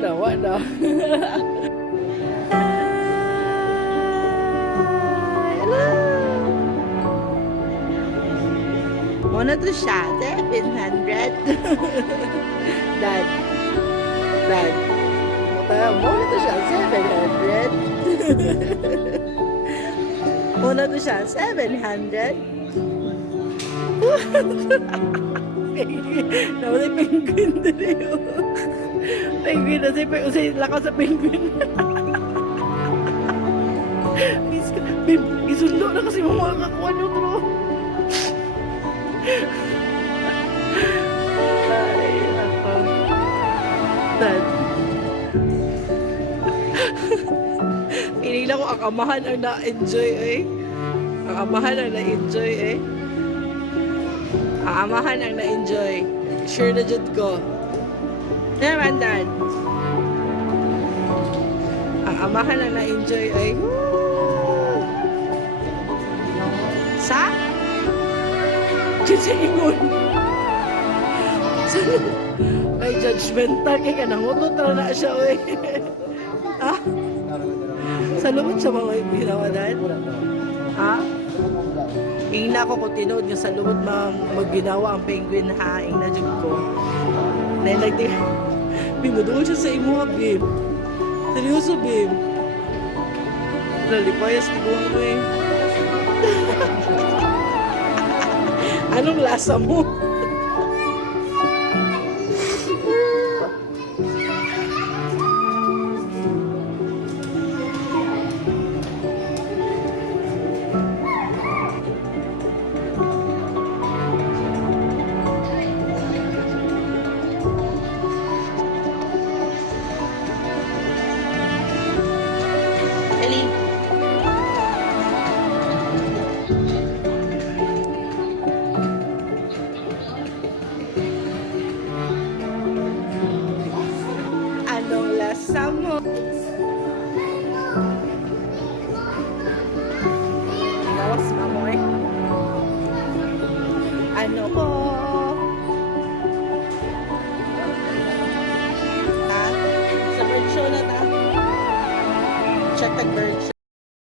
Wala. Muna to siya, 700. Dad. Muna to siya, 700. Muna to siya, 700. Nawala yung penguin din yun. Penguin na si lakas sa penguin. Isundo na kasi mga kakuha nyo, bro. Ay, ako. Dad. Piling lang ko ang amahan ang na-enjoy eh. Ang amahan ang na-enjoy eh. Ang amahan ang na-enjoy. Sure na jud ko. Ano naman, Dad? Ang amahan ang na-enjoy eh. Woo! Sa? Chichiingon. Ay, judgmental kay ka nang utot na siya eh. Ha? Sa lumot siya mga ginawa, Dad? Ha? Ingna ko kung tinood nga sa lumot magginawa ang penguin ha. Ingna dyan ko. Nailagdi. Bim, maduol siya sa imo ha, Bim. Seryoso, Bim. Nalipayas di ko ano eh. Anong lasa mo? Ellie. Anong lasa mo? Gawas, mamoy. Ano po?